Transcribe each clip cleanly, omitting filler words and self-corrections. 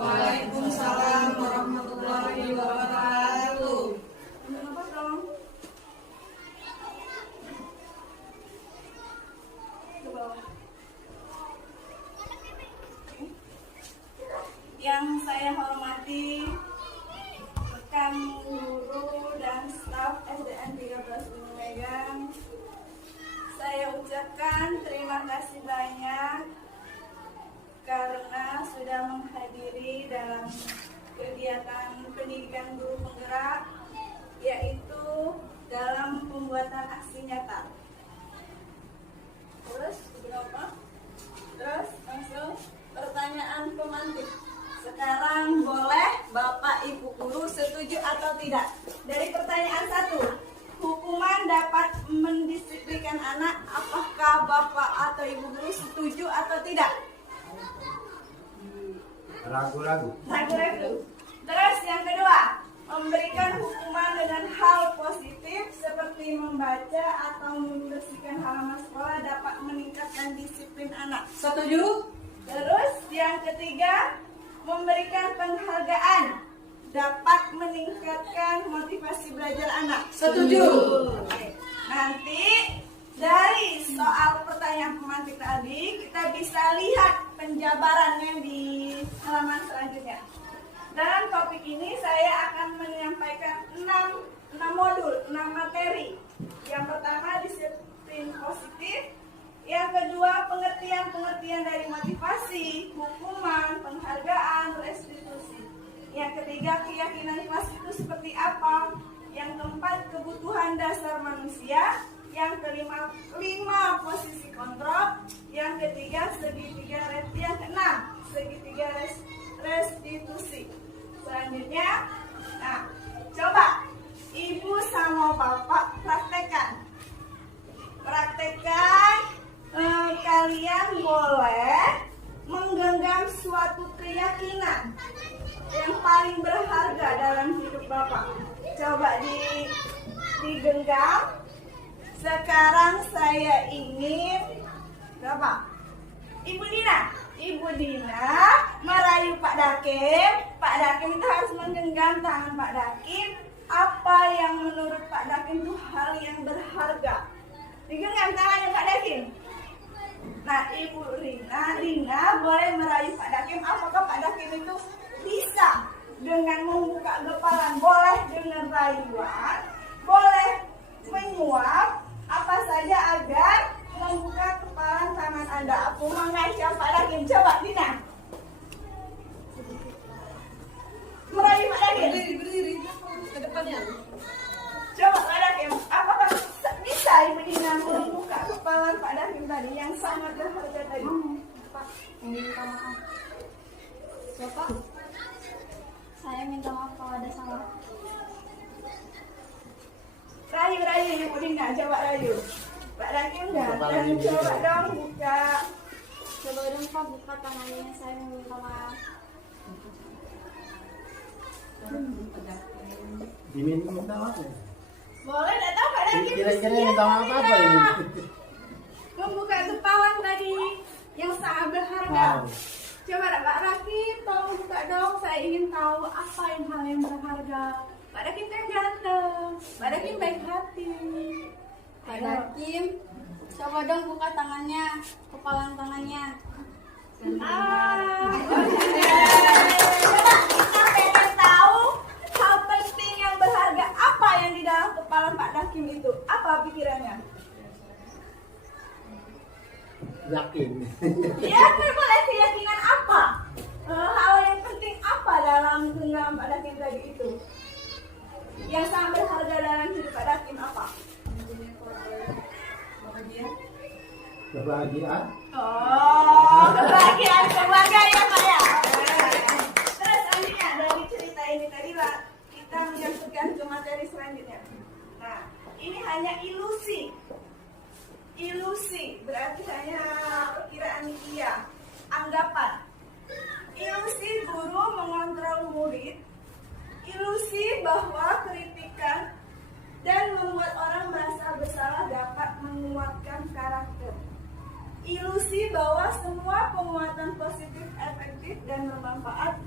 Waalaikumsalam warahmatullahi wabarakatuh. Apa dong? Ke bawah. Yang saya hormati rekan guru dan staf SDN 13 Gunung Megang, saya ucapkan terima kasih banyak karena sudah menghadiri dalam kegiatan pendidikan guru penggerak, yaitu dalam pembuatan aksi nyata. Terus berapa? Terus langsung pertanyaan pemantik. Sekarang boleh Bapak Ibu guru setuju atau tidak? Dari pertanyaan 1, hukuman dapat mendisiplinkan anak. Apakah Bapak atau Ibu guru setuju atau tidak? Ragu-ragu. Terus yang kedua, memberikan hukuman dengan hal positif seperti membaca atau membersihkan halaman sekolah dapat meningkatkan disiplin anak. Setuju? Terus yang ketiga, memberikan penghargaan dapat meningkatkan motivasi belajar anak. Setuju. Oke. Nanti dari soal pertanyaan pemantik tadi kita bisa lihat penjabarannya di halaman selanjutnya. Dalam topik ini saya akan menyampaikan 6 modul, 6 materi. Yang pertama disiplin positif, yang kedua pengertian dari motivasi, hukuman, penghargaan, restitusi. Yang ketiga keyakinan kelas itu seperti apa. Yang keempat kebutuhan dasar manusia. Yang kelima 5 posisi kontrol. Yang ketiga segitiga yang keenam segitiga restitusi. Selanjutnya, nah coba Ibu sama Bapak praktekkan. Kalian boleh menggenggam suatu keyakinan yang paling berharga dalam hidup Bapak. Coba digenggam. Sekarang saya ingin Bapak, Ibu Dina merayu Pak Dakim. Pak Dakim itu harus menggenggam tangan Pak Dakim. Apa yang menurut Pak Dakim itu hal yang berharga? Digenggam tangannya Pak Dakim. Nah, Ibu Rina boleh merayu Pak Dakim. Apakah Pak Dakim itu bisa dengan membuka kepalan? Boleh dengan rayuan, boleh menyuap, apa saja agar membuka kepalan tangan Anda. Aku mengajak Pak Dakim. Coba Dina merayu Pak Dakim. Berdiri ke depannya. Coba Pak Dakim, apakah bisa Ibu Dina membuka kepalan Pak Dakim tadi yang sangat berharga tadi? Pak, minta maaf. Bapak, saya minta maaf kalau ada salah. Rayu Ibu Dina, coba rayu. Pak Dakim dan coba dong buka. Coba dong Pak buka tangannya, saya minta maaf. Diminta minta maaf ya? Boleh, tidak tahu Pak Dakim. Kira-kira minta maaf apa ini? Membuka kepalan tadi yang sangat berharga. Coba Pak Dakim, tolong buka dong. Saya ingin tahu apa hal yang berharga. Pak Dakim kan ganteng. Pak Dakim baik hati. Pak Dakim, coba dong buka tangannya, kepalan tangannya. Coba kita pengen tahu hal penting yang berharga apa yang di dalam kepala Pak Dakim itu. Apa pikirannya? Yakin. Ya, boleh keyakinan apa? Hal yang penting apa dalam genggam Pak Dakim tadi itu? Yang sangat berharga dalam hidup Pak Dakim apa? Kebahagiaan. Oh, kebahagiaan keluarga ya Pak ya. Terus selanjutnya dari cerita ini tadi Pak, kita menyambutkan ke materi selanjutnya. Nah, ini hanya ilusi. Ilusi berarti hanya perkiraan dia, anggapan. Ilusi guru mengontrol murid. Ilusi bahwa kritikan dan membuat orang merasa bersalah dapat menguatkan karakter. Ilusi bahwa semua penguatan positif efektif dan bermanfaat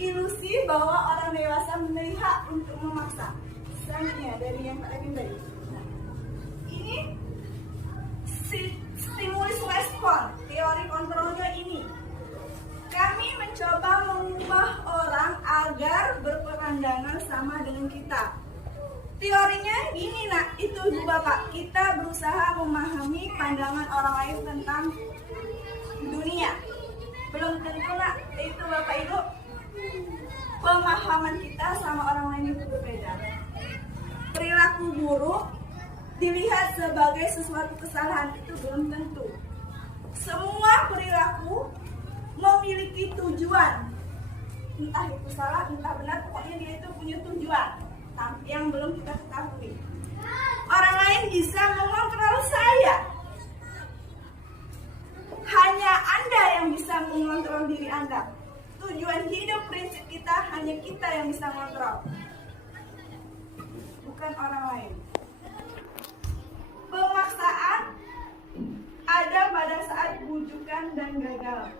ilusi bahwa orang dewasa memiliki hak untuk memaksa. Selanjutnya dari yang Pak Levin tadi. Ini stimulus respon, teori kontrolnya ini. Kami mencoba mengubah orang agar berpandangan sama dengan kita. Teorinya gini nak, itu Ibu Bapak, kita berusaha memahami pandangan orang lain tentang dunia. Belum tentu nak, itu Bapak Ibu, pemahaman kita sama orang lain itu berbeda. Perilaku buruk dilihat sebagai sesuatu kesalahan itu belum tentu. Semua perilaku memiliki tujuan. Entah itu salah, entah benar, pokoknya dia itu punya tujuan yang belum kita ketahui. Orang lain bisa mengontrol saya. Hanya Anda yang bisa mengontrol diri Anda. Tujuan hidup, prinsip kita, hanya kita yang bisa mengontrol, bukan orang lain. Pemaksaan ada pada saat bujukan dan gagal.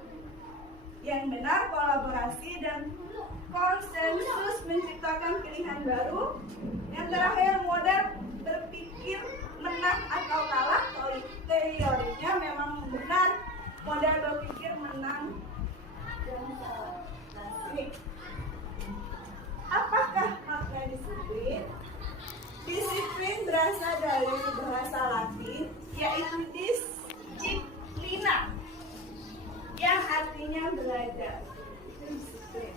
Yang benar kolaborasi dan konsensus menciptakan pilihan baru. Yang terakhir model berpikir menang atau kalah. Teorinya memang benar, model berpikir menang dan kalah. Nah, ini apakah makna disiplin? Disiplin berasal dari bahasa Latin, yaitu disciplina, yang artinya belajar. Disiplin.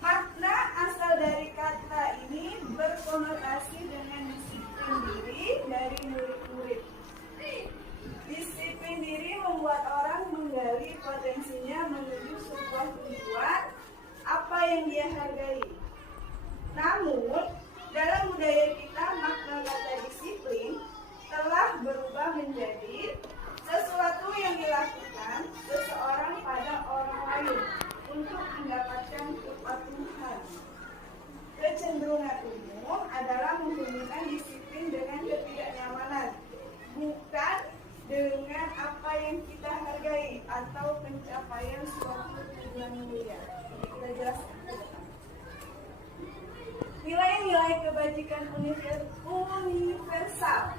Makna asal dari kata ini berkonotasi dengan disiplin diri dari murid-murid. Disiplin diri membuat orang menggali potensinya menuju sebuah tujuan apa yang dia hargai. Namun, dalam budaya kita makna kata disiplin telah berubah menjadi sesuatu yang dilakukan seseorang pada orang lain untuk mendapatkan kepatuhan. Kecenderungan umum adalah menghubungkan disiplin dengan ketidaknyamanan, bukan dengan apa yang kita hargai atau pencapaian suatu tujuan mulia. Jadi kita jelaskan. Nilai-nilai kebajikan universal.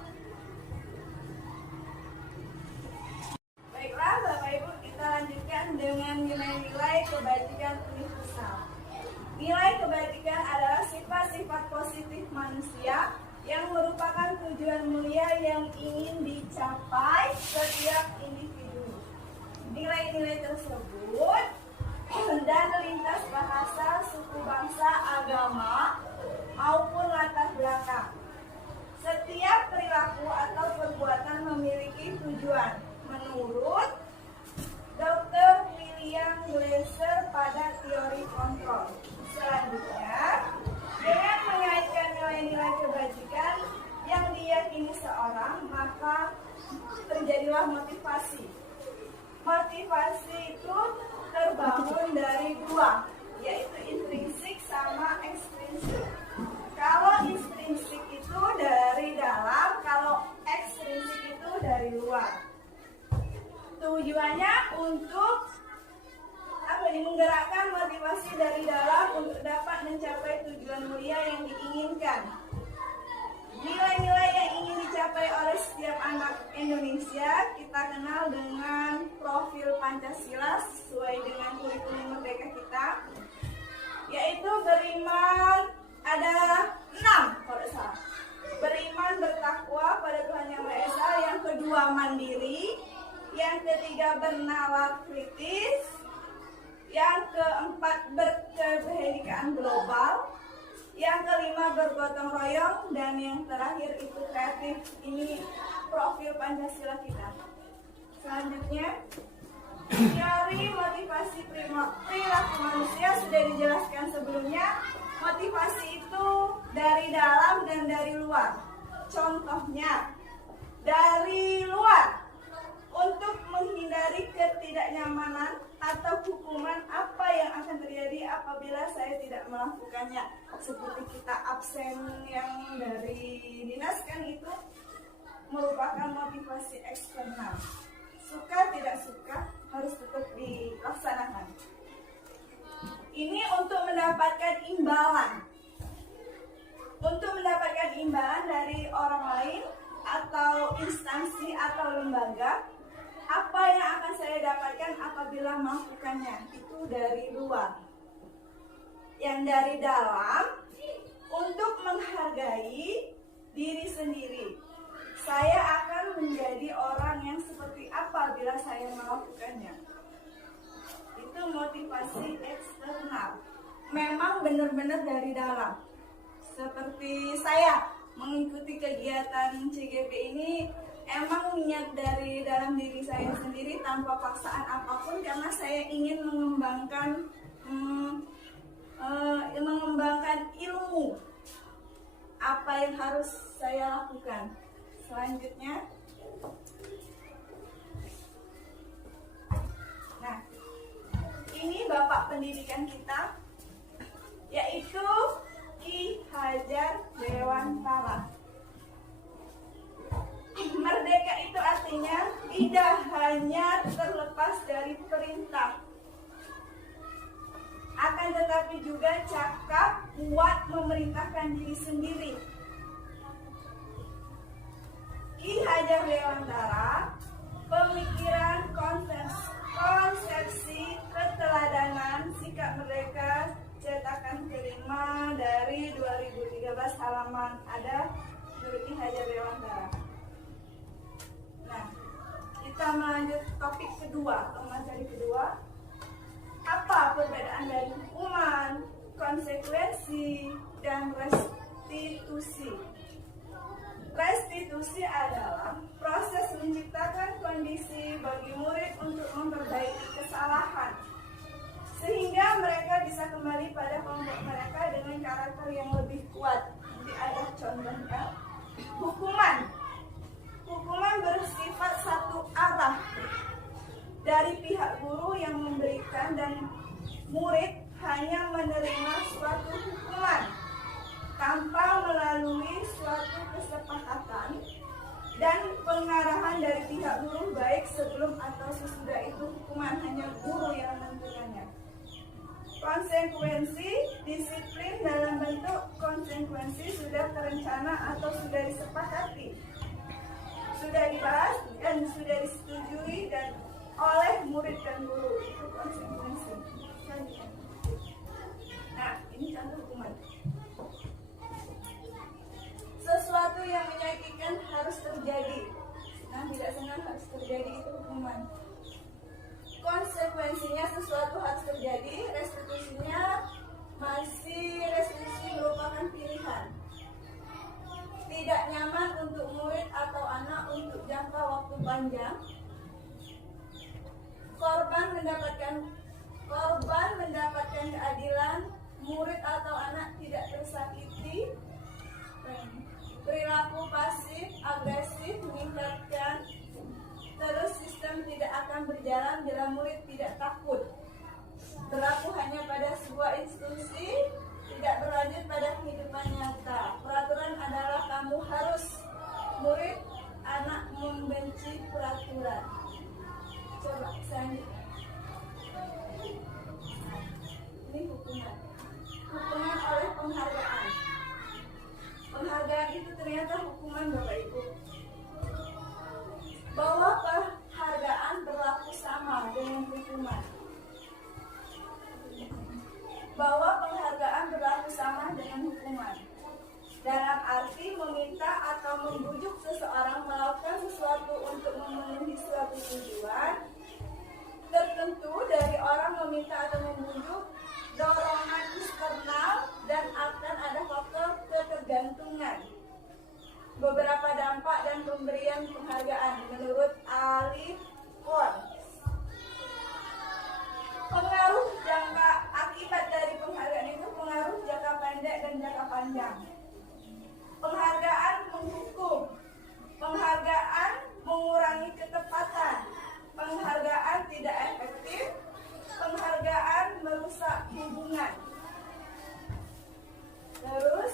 Baiklah Bapak Ibu, kita lanjutkan dengan nilai-nilai kebajikan universal. Nilai kebajikan adalah sifat-sifat positif manusia yang merupakan tujuan mulia yang ingin dicapai setiap individu. Nilai-nilai tersebut dan lintas bahasa, suku bangsa, agama, maupun latar belakang. Setiap perilaku atau perbuatan memiliki tujuan menurut Dr. William Glasser pada teori kontrol. Selanjutnya, dengan mengaitkan nilai-nilai kebajikan yang diyakini seorang, maka terjadilah motivasi. Motivasi itu terbangun dari dua, yaitu intrinsik sama ekstrinsik. Kalau intrinsik itu dari dalam, kalau ekstrinsik itu dari luar. Tujuannya untuk menggerakkan motivasi dari dalam untuk dapat mencapai tujuan mulia yang diinginkan. Nilai-nilai yang ingin dicapai oleh setiap anak Indonesia kita kenal dengan profil Pancasila sesuai dengan kurikulum merdeka kita, yaitu beriman, ada 6 kalau tidak salah. Beriman, bertakwa pada Tuhan Yang Maha Esa. Yang kedua, mandiri. Yang ketiga, bernalar kritis. Yang keempat, berkebajikan global. Yang kelima, bergotong royong. Dan yang terakhir itu kreatif. Ini profil Pancasila kita. Selanjutnya, teori motivasi perilaku manusia sudah dijelaskan sebelumnya. Motivasi itu dari dalam dan dari luar. Contohnya, dari luar untuk menghindari ketidaknyamanan atau hukuman apa yang akan terjadi apabila saya tidak melakukannya. Seperti kita absen yang dari dinas kan itu merupakan motivasi eksternal. Suka tidak suka harus tetap dilaksanakan. Ini untuk mendapatkan imbalan. Untuk mendapatkan imbalan dari orang lain atau instansi atau lembaga, apa yang akan saya dapatkan apabila melakukannya? Itu dari luar. Yang dari dalam, untuk menghargai diri sendiri. Saya akan menjadi orang yang seperti apa bila saya melakukannya. Itu motivasi eksternal. Memang benar-benar dari dalam. Seperti saya mengikuti kegiatan CGP ini, emang niat dari dalam diri saya sendiri tanpa paksaan apapun, karena saya ingin mengembangkan ilmu apa yang harus saya lakukan. Selanjutnya, nah, ini Bapak pendidikan kita, yaitu Ki Hajar Dewantara. Merdeka itu artinya tidak hanya terlepas dari perintah, akan tetapi juga cakap, kuat memerintahkan diri sendiri. Ki Hajar Dewantara, pemikiran, konsepsi, keteladanan, sikap merdeka, cetakan kelima dari 2013 halaman ada dari Ki Hajar Dewantara. Nah, kita melanjut topik kedua atau materi kedua. Apa perbedaan dari hukuman, konsekuensi, dan restitusi? Restitusi adalah proses menciptakan kondisi bagi murid untuk memperbaiki kesalahan, sehingga mereka bisa kembali pada kelompok mereka dengan karakter yang lebih kuat. Nanti ada contohnya. Hukuman bersifat satu arah dari pihak guru yang memberikan, dan murid hanya menerima suatu hukuman tanpa melalui suatu kesepakatan dan pengarahan dari pihak guru, baik sebelum atau sesudah itu hukuman hanya guru yang menentukannya. Konsekuensi, disiplin dalam bentuk konsekuensi sudah terencana atau sudah disepakati, sudah dibahas dan sudah disetujui dan oleh murid dan guru. Itu konsekuensi. Nah, ini contoh hukuman. Sesuatu yang menyakitkan harus terjadi. Nah, tidak senang harus terjadi, itu hukuman. Konsekuensinya sesuatu harus terjadi. Restitusinya restitusi merupakan pilihan. Tidak nyaman untuk murid atau anak untuk jangka waktu panjang. Korban mendapatkan keadilan, murid atau anak tidak tersakiti. Perilaku pasif, agresif meningkatkan. Terus sistem tidak akan berjalan bila murid tidak takut. Berlaku hanya pada sebuah institusi, tidak berlanjut pada kehidupan nyata. Peraturan adalah kamu harus. Murid, anak membenci peraturan. Coba selanjutnya. Ini hukuman. Hukuman oleh penghargaan. Penghargaan itu ternyata hukuman, Bapak Ibu. Bahwa penghargaan berlaku sama dengan hukuman. Bahwa penghargaan berlaku sama dengan hukuman. Dalam arti meminta atau membujuk seseorang melakukan sesuatu untuk memenuhi suatu tujuan tertentu dari orang meminta atau membujuk, dorongan eksternal, dan akan ada faktor ketergantungan. Beberapa dampak dan pemberian penghargaan menurut Alif Korn. Pengaruh jangka akibat dari penghargaan itu pengaruh jangka pendek dan jangka panjang. Penghargaan menghukum, penghargaan mengurangi ketepatan, penghargaan tidak efektif, penghargaan merusak hubungan. Terus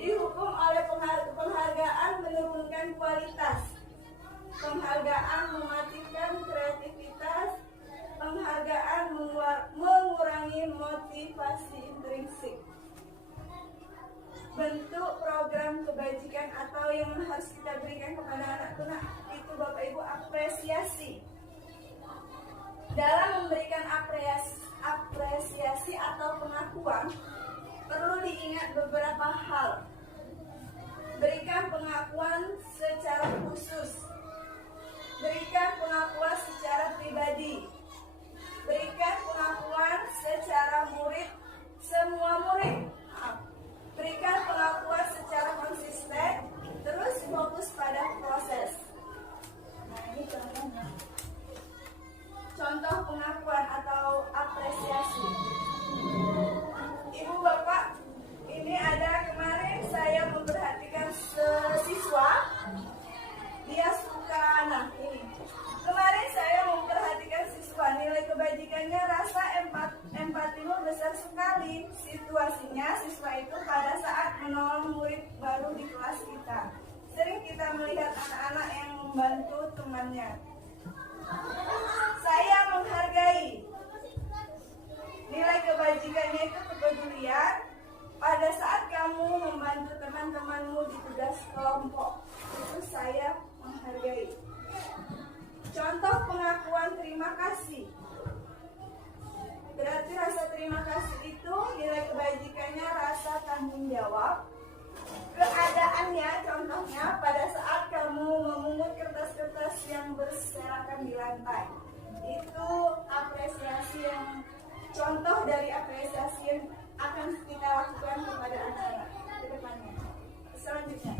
dihukum oleh penghargaan menurunkan kualitas, penghargaan mematikan kreativitas, penghargaan motivasi intrinsik. Bentuk program kebajikan atau yang harus kita berikan kepada anak tunak itu Bapak Ibu apresiasi. Dalam memberikan apresiasi atau pengakuan perlu diingat beberapa hal. Berikan pengakuan secara khusus, berikan pengakuan secara pribadi, berikan pengakuan secara murid, semua murid. Berikan pengakuan secara konsisten, terus fokus pada proses. Nah, ini contohnya. Contoh pengakuan atau apresiasi. Ibu Bapak, ini ada kemarin saya memperhatikan siswa. Dia suka, nah ini. Kemarin saya memperhatikan siswa, nilai kebajikannya rasa empatimu besar sekali. Situasinya siswa itu pada saat menolong murid baru di kelas kita. Sering kita melihat anak-anak yang membantu temannya. Saya menghargai. Nilai kebajikannya itu kepedulian pada saat kamu membantu teman-temanmu di tugas kelompok. Itu saya menghargai. Contoh pengakuan terima kasih. Berarti rasa terima kasih itu nilai kebajikannya rasa tanggung jawab. Keadaannya contohnya pada saat kamu memungut kertas-kertas yang berserakan di lantai. Itu apresiasi yang contoh dari apresiasi yang akan kita lakukan kepada anak-anak ke depannya. Selanjutnya.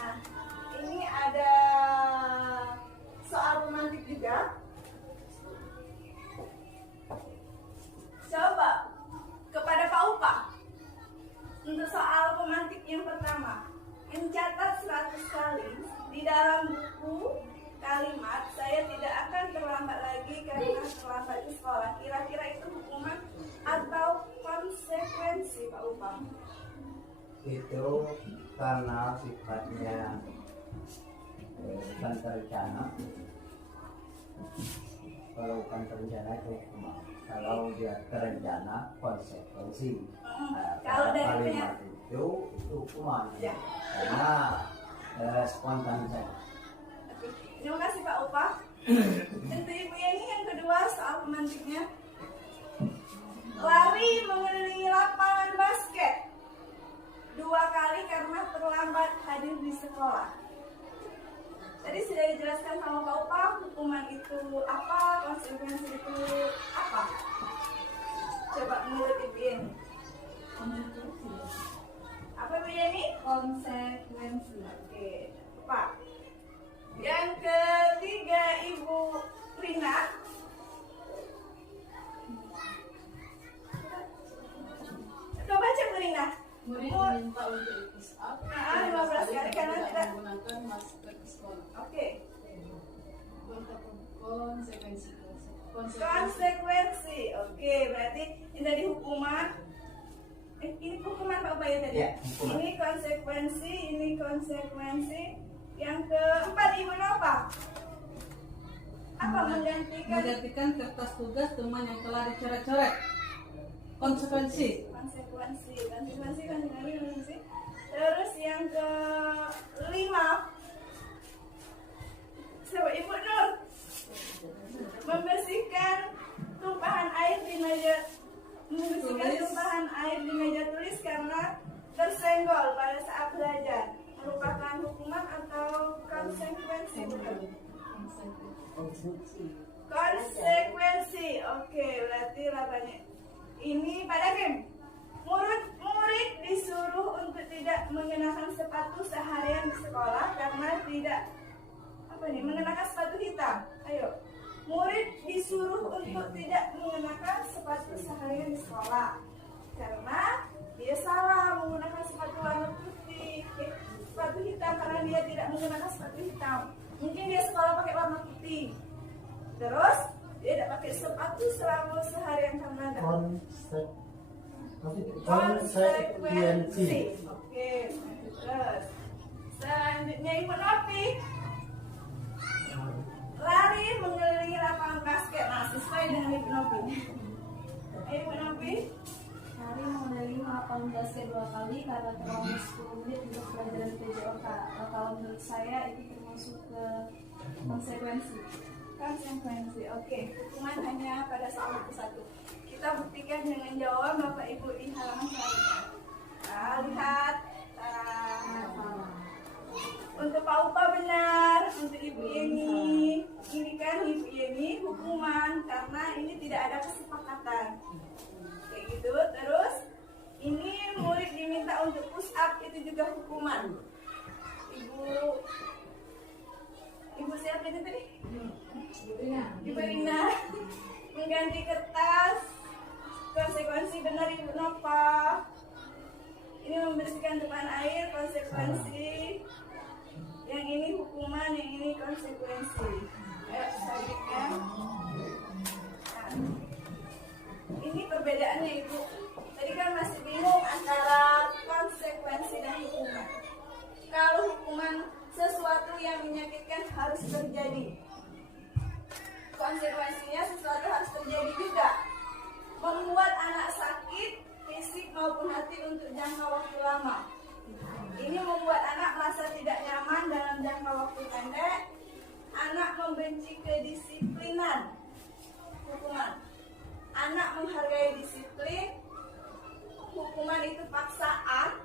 Nah, ini ada soal romantik juga. Coba kepada Pak Upa. Untuk soal romantik yang pertama, mencatat 100 kali di dalam buku kalimat saya tidak akan terlambat lagi karena terlambat di sekolah. Kira-kira itu hukuman atau konsekuensi Pak Upa? Itu karena sifatnya bukan terencana. Kalau bukan terencana itu hukuman. Kalau dia terencana konsekuensi. Kalau dari kalimat itu hukuman. Ya. Karena spontan saja. Terima kasih Pak Upa. Untuk Ibu Yani yang kedua soal pemantiknya. Lari mengelilingi lapangan basket 2 kali karena terlambat hadir di sekolah. Tadi sudah dijelaskan sama Pak Upa, hukuman itu apa, konsekuensi itu apa? Coba menurut Ibu Yani. Apa Ibu Yani? Konsekuensi. Oke, Pak. Yang ketiga Ibu Rina. Coba baca Bu Rina. Murid diminta untuk ikut up 15 kali karena tidak menggunakan masker di sekolah. Oke. Konsekuensi. Konsekuensi. Oke, berarti ini tadi hukuman. Ini hukuman Pak Bayu tadi. Ya, hukuman. Ini konsekuensi. Yang keempat Ibu Nova. Apa Menggantikan kertas tugas teman yang telah dicoret-coret. Konsekuensi. Terus yang kelima, coba Ibu Nur, membersihkan tumpahan air di meja tulis karena tersenggol pada saat belajar. Merupakan hukuman atau konsekuensi? Konsekuensi. Oke, berarti labanya. Ini pada game. Murid disuruh untuk tidak mengenakan sepatu seharian di sekolah karena tidak mengenakan sepatu hitam. Ayo. Murid disuruh untuk tidak mengenakan sepatu seharian di sekolah karena dia salah menggunakan sepatu warna putih, sepatu hitam karena dia tidak menggunakan sepatu hitam. Mungkin dia sekolah pakai warna putih. Terus dia tidak pakai sepatu selama seharian karena ada konsekuensi. Oke, terus selanjutnya Ibu Novi. Lari mengelilingi lapangan basket. Nah, sesuai dengan Ibu Novi. Ayo Ibu Novi. Hari mengenali melakukan basket 2 kali karena terlalu 10 menit untuk pelajaran PJOK. Kalau menurut saya itu termasuk ke konsekuensi. Konsekuensi, oke. Hukuman hanya pada soal satu. Kita buktikan dengan jawab Bapak Ibu di halaman selanjutnya. Nah, lihat. Untuk Pak Upa benar, untuk Ibu Yeni. Ini kan Ibu Yeni hukuman karena ini tidak ada kesepakatan. Kayak gitu. Terus ini murid diminta untuk push up, itu juga hukuman. Ibu siapa itu tadi? Ibu Rina mengganti kertas. Konsekuensi benar Ibu Nova. Ini membersihkan depan air, konsekuensi. Yang ini hukuman, yang ini konsekuensi. Ayo selanjutnya. Nah, ini perbedaannya Ibu. Tadi kan masih bingung antara konsekuensi dan hukuman. Kalau hukuman sesuatu yang menyakitkan harus terjadi. Konsekuensinya sesuatu harus terjadi juga. Membuat anak sakit, fisik maupun hati untuk jangka waktu lama. Ini membuat anak merasa tidak nyaman dalam jangka waktu pendek. Anak membenci kedisiplinan. Hukuman. Anak menghargai disiplin. Hukuman itu paksaan.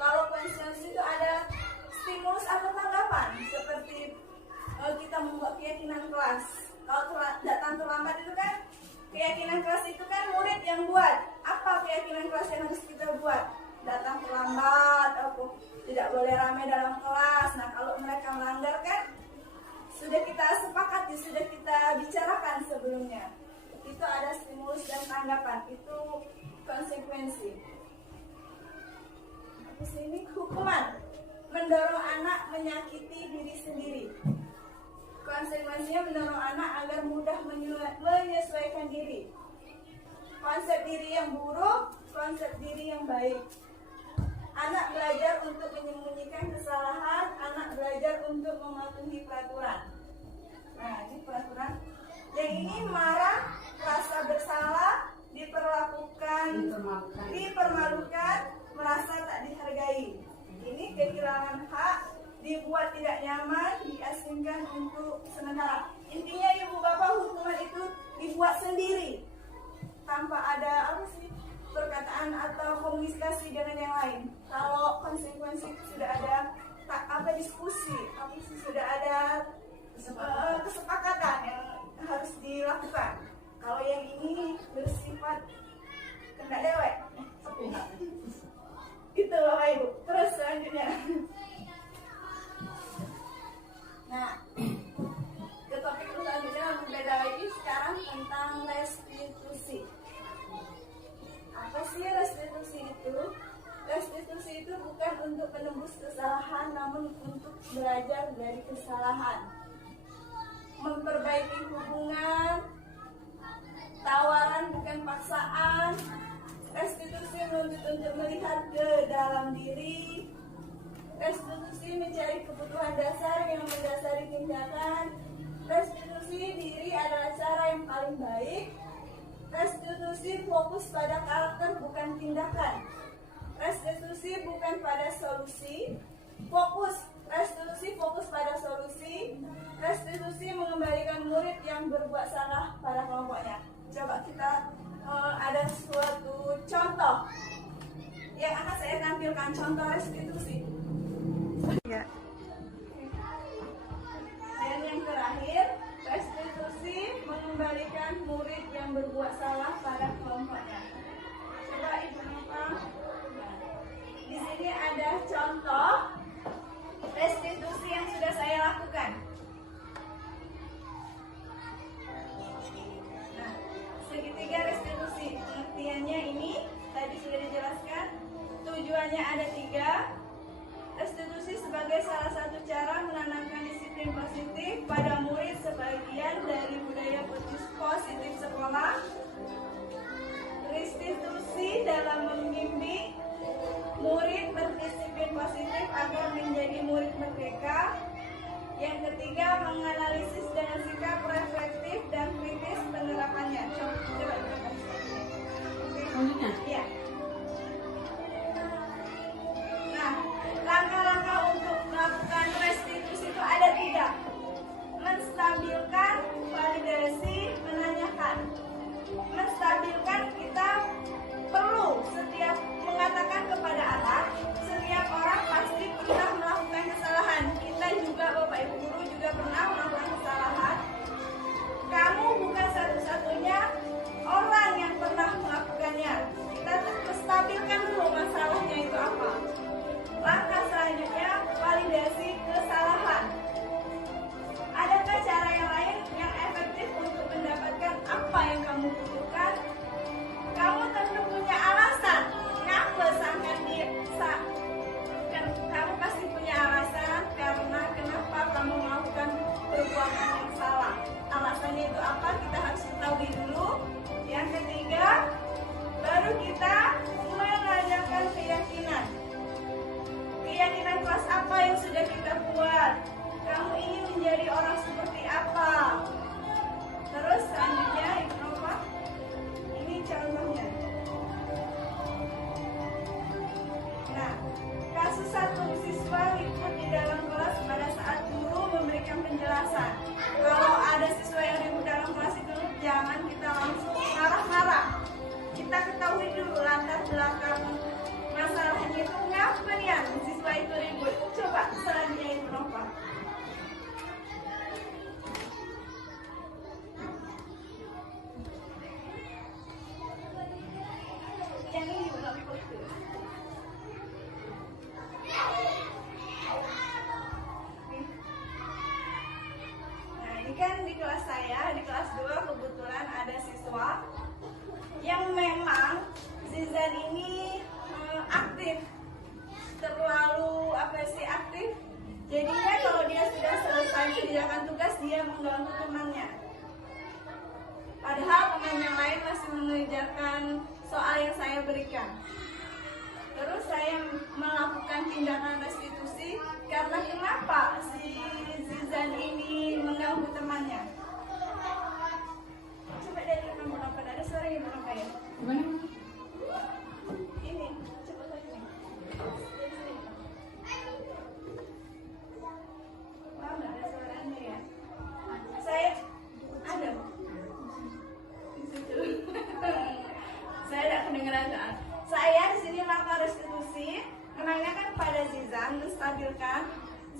Kalau konsekuensi itu ada stimulus atau tanggapan, seperti kita membuat keyakinan kelas. Kalau datang terlambat itu kan keyakinan kelas itu kan murid yang buat. Apa keyakinan kelas yang harus kita buat? Datang terlambat, atau tidak boleh ramai dalam kelas. Nah, kalau mereka melanggar kan sudah kita sepakati, sudah kita bicarakan sebelumnya. Itu ada stimulus dan tanggapan. Itu konsekuensi. Di sini hukuman mendorong anak menyakiti diri sendiri. Konsekuensinya mendorong anak agar mudah menyesuaikan diri. Konsep diri yang buruk, konsep diri yang baik. Anak belajar untuk menyembunyikan kesalahan, anak belajar untuk mematuhi peraturan. Nah, ini peraturan. Yang ini marah, rasa bersalah, dipermalukan, merasa tak dihargai. Ini kehilangan hak, dibuat tidak nyaman, diasingkan untuk sementara. Intinya Ibu Bapak hukuman itu dibuat sendiri tanpa ada perkataan atau komunikasi dengan yang lain. Kalau konsekuensi itu sudah ada diskusi, sudah ada kesepakatan yang harus dilakukan. Kalau yang ini bersifat kena dewek. Gitu Bapak Ibu. Terus selanjutnya. Nah, ke topik selanjutnya berbeda lagi sekarang tentang restitusi. Apa sih restitusi itu? Restitusi itu bukan untuk menembus kesalahan, namun untuk belajar dari kesalahan. Memperbaiki hubungan, tawaran bukan paksaan. Restitusi menuntut untuk melihat ke dalam diri. Restitusi mencari kebutuhan dasar yang mendasari tindakan. Restitusi diri adalah cara yang paling baik. Restitusi fokus pada karakter bukan tindakan. Restitusi bukan pada solusi. Restitusi fokus pada solusi. Restitusi mengembalikan murid yang berbuat salah pada kelompoknya. Coba kita ada suatu contoh yang akan saya tampilkan, contoh restitusi. Ya. Dan yang terakhir, restitusi mengembalikan murid yang berbuat salah pada kelompoknya. Coba Ibu Nova. Di sini ada contoh restitusi yang sudah saya lakukan. Nah, segitiga restitusi pengertiannya ini tadi sudah dijelaskan. Tujuannya ada 3. Restitusi sebagai salah satu cara menanamkan disiplin positif pada murid sebagian dari budaya positif sekolah. Restitusi dalam membimbing murid berdisiplin positif agar menjadi murid merdeka. Yang ketiga, menganalisis dengan sikap reflektif dan kritis penerapannya. Coba kita kasih. Oke. Selanjutnya. Iya. Nah, langkah-langkah untuk melakukan restitusi itu ada 3. Menstabilkan, validasi, menanyakan. Menstabilkan, kita perlu setiap mengatakan kepada anak, setiap orang pasti pernah melakukan kesalahan. Kita juga, Bapak Ibu guru juga pernah melakukan kesalahan. Kamu bukan satu-satunya orang yang pernah melakukannya. Kita stabilkan dulu masalahnya itu apa. Langkah selanjutnya, validasi kesalahan. Adakah cara yang lain yang efektif untuk mendapatkan apa yang kamu butuhkan? Kamu tentu punya alasan. Kenapa sangkan dia? Kamu pasti punya alasan karena kenapa kamu melakukan perbuatan yang salah. Alasannya itu apa? Kita harus ketahui dulu. Yang ketiga, baru kita menanyakan keyakinan. Keyakinan kelas apa yang sudah kita buat? Kamu ingin menjadi orang seperti apa? Terus selanjutnya, Ibu Nova, ini contohnya. Nah, kasus satu siswa ribut di dalam kelas pada saat guru memberikan penjelasan. Kalau ada siswa yang ribut dalam kelas itu, jangan kita langsung marah-marah. Kita ketahui dulu latar belakang masalahnya itu ngapa nih siswa itu ribut. Coba selanjutnya Ibu Nova. Yang ini Ibu Nova. Nah, ini kan di kelas saya, di kelas 2 kebetulan ada siswa yang memang Zizan ini aktif, terlalu aktif. Jadinya kalau dia sudah selesai mengerjakan tugas, dia mengganggu temannya. Padahal teman yang lain masih mengerjakan soal yang saya berikan. Terus saya melakukan tindakan restitusi karena kenapa si Zizan ini mengganggu temannya. Coba dari nomor apa? Ada suara yang berapa ya? Gimana? Ini, coba lagi. Wah, nggak ada suaranya ya. Saya ada. Di situ. Saya tidak kedengeran saat. Saya di sini melakukan restitusi, menanyakan pada Zizan, menstabilkan.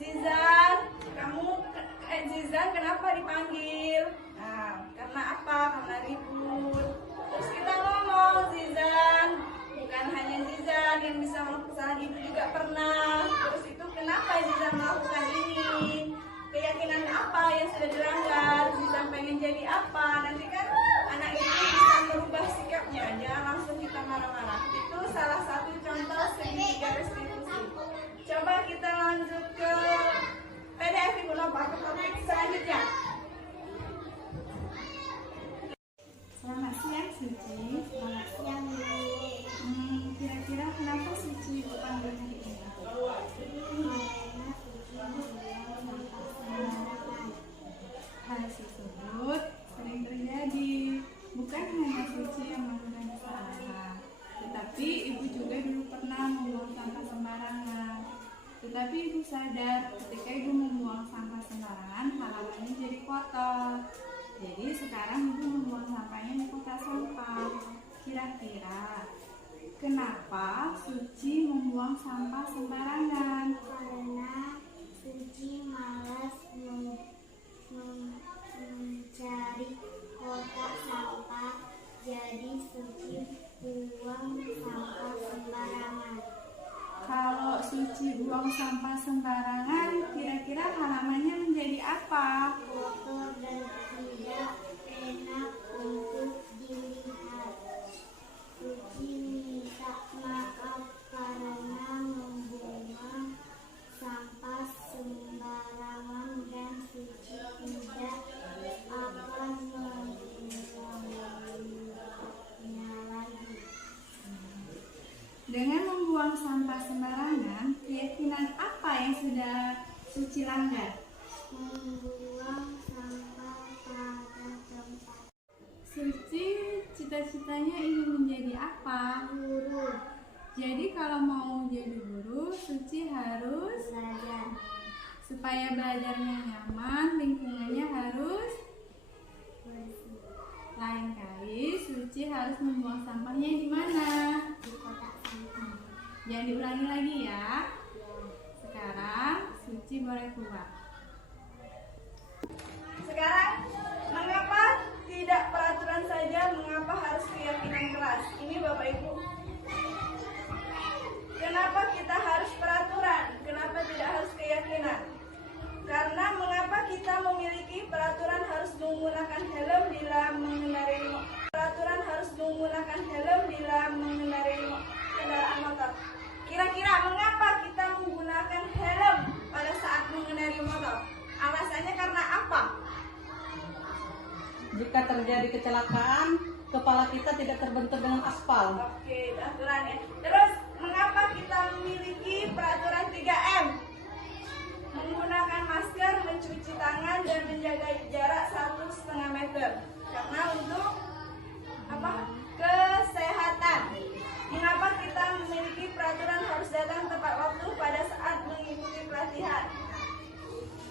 Zizan, Zizan kenapa dipanggil? Nah, karena apa? Karena ribut. Terus kita ngomong, Zizan, bukan hanya Zizan yang bisa melakukan kesalahan, ibu juga pernah. Terus itu kenapa Zizan melakukan ini? Keyakinan apa yang sudah dilanggar? Zizan pengen jadi apa? Nanti kan anak itu bisa merubah sikapnya. Jangan langsung kita marah-marah. Itu salah satu contoh segitiga restitusi. Coba kita lanjut ke PDF Ibu Nova, ke topik selanjutnya. Selamat siang Suci. Selamat siang, Bu. Kira-kira kenapa Suci dipanggilnya ini? Hal tersebut sering terjadi. Bukan hanya Suci yang melakukan kesalahan, tetapi ibu juga dulu pernah membuang sampah sembarangan. Tetapi ibu sadar ketika ibu membuang sampah sembarangan, halamannya jadi kotor. Jadi sekarang ibu membuang sampahnya di kotak sampah. Kira-kira kenapa Suci membuang sampah sembarangan? Karena Suci malas mencari kotak sampah, jadi Suci buang sampah sembarangan. Kalau Suci buang sampah sembarangan, kira-kira halamannya menjadi apa? Kotor dan tidak enak untuk dilihat. Suci minta maaf karena membuang sampah sembarangan dan Suci tidak akan mengulangnya lagi. Dengan membuang sampah sembarangan, keyakinan apa yang sudah Suci langgar? kalau mau jadi guru, Suci harus belajar. supaya belajarnya nyaman, lingkungannya harus lain kali Suci harus membuang sampahnya di mana? Di kotak sampah. Jangan diulangi lagi ya. Sekarang Suci boleh keluar. Sekarang, mengapa tidak peraturan saja, mengapa harus keyakinan kelas? Ini Bapak Ibu. Kenapa kita harus peraturan? Kenapa tidak harus keyakinan? Karena mengapa kita memiliki peraturan harus menggunakan helm bila mengendarai kendaraan motor? Kira-kira mengapa kita menggunakan helm pada saat mengendarai motor? Alasannya karena apa? Jika terjadi kecelakaan, kepala kita tidak terbentur dengan aspal. Oke, aturan ya. Terus, mengapa kita memiliki peraturan 3M? Menggunakan masker, mencuci tangan, dan menjaga jarak 1,5 meter. Karena untuk apa? Kesehatan. Mengapa kita memiliki peraturan harus datang tepat waktu pada saat mengikuti pelatihan?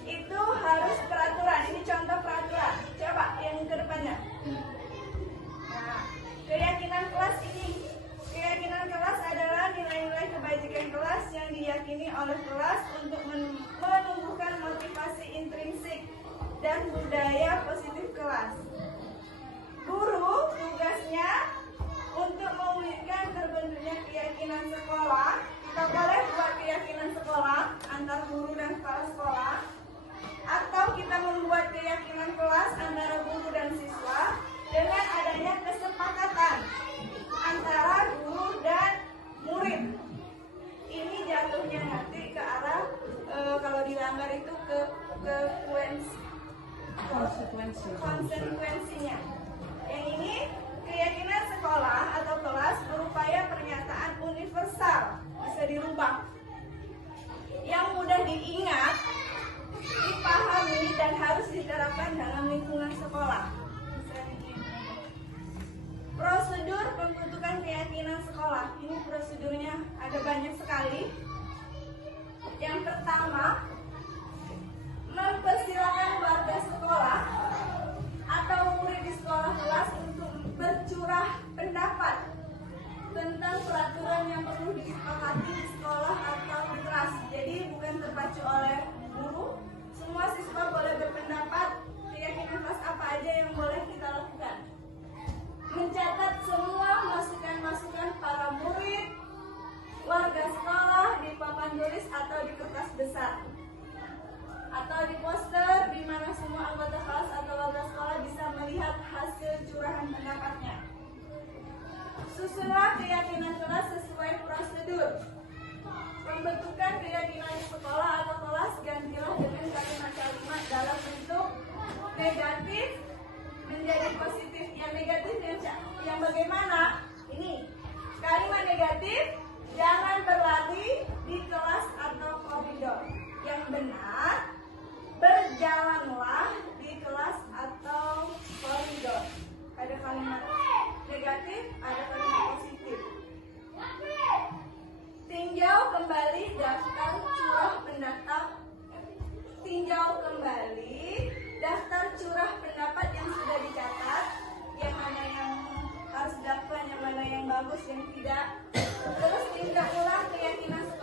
Itu harus peraturan. Ini contoh peraturan. Coba yang ke depannya. Nah, keyakinan kelas ini. Keyakinan kelas adalah nilai-nilai kebajikan kelas yang diyakini oleh kelas untuk menumbuhkan motivasi intrinsik dan budaya positif kelas. Guru tugasnya untuk mewujudkan terbentuknya keyakinan sekolah. Kita boleh buat keyakinan sekolah antar guru dan kepala sekolah, atau kita membuat keyakinan kelas antara guru dan siswa dengan adanya kesepakatan antara guru dan murid. Ini jatuhnya nanti ke arah kalau dilanggar itu ke konsekuensinya. Yang ini keyakinan sekolah atau kelas berupaya pernyataan universal, bisa dirubah, yang mudah diingat, dipahami, dan harus diterapkan dalam lingkungan sekolah. Prosedur pembentukan keyakinan sekolah. Ini prosedurnya ada banyak sekali. Yang pertama, mempersilakan warga sekolah atau murid di sekolah kelas untuk bercurah pendapat tentang peraturan yang perlu disepakati di sekolah atau di kelas. Jadi bukan terpacu oleh guru, semua siswa boleh berpendapat keyakinan kelas apa aja yang boleh kita lakukan. Mencatat semua masukan-masukan para murid, warga sekolah di papan tulis atau di kertas besar, atau di poster di mana semua anggota kelas atau warga sekolah bisa melihat hasil curahan pendapatnya. Susunlah keyakinan kelas sesuai prosedur. Pembentukan keyakinan sekolah atau kelas gantilah dengan kalimat-kalimat dalam bentuk negatif menjadi positif. Yang negatif yang bagaimana? Ini kalimat negatif: jangan berlari di kelas atau koridor. Yang benar: berjalanlah di kelas atau koridor. Ada kalimat negatif, ada kalimat positif. Tinjau kembali daftar curah pendapat. Tinjau kembali daftar curah pendapat yang sudah dicatat, yang mana yang harus dilakukan, yang mana yang bagus, yang tidak. Terus tinjau ulang keyakinan sekolah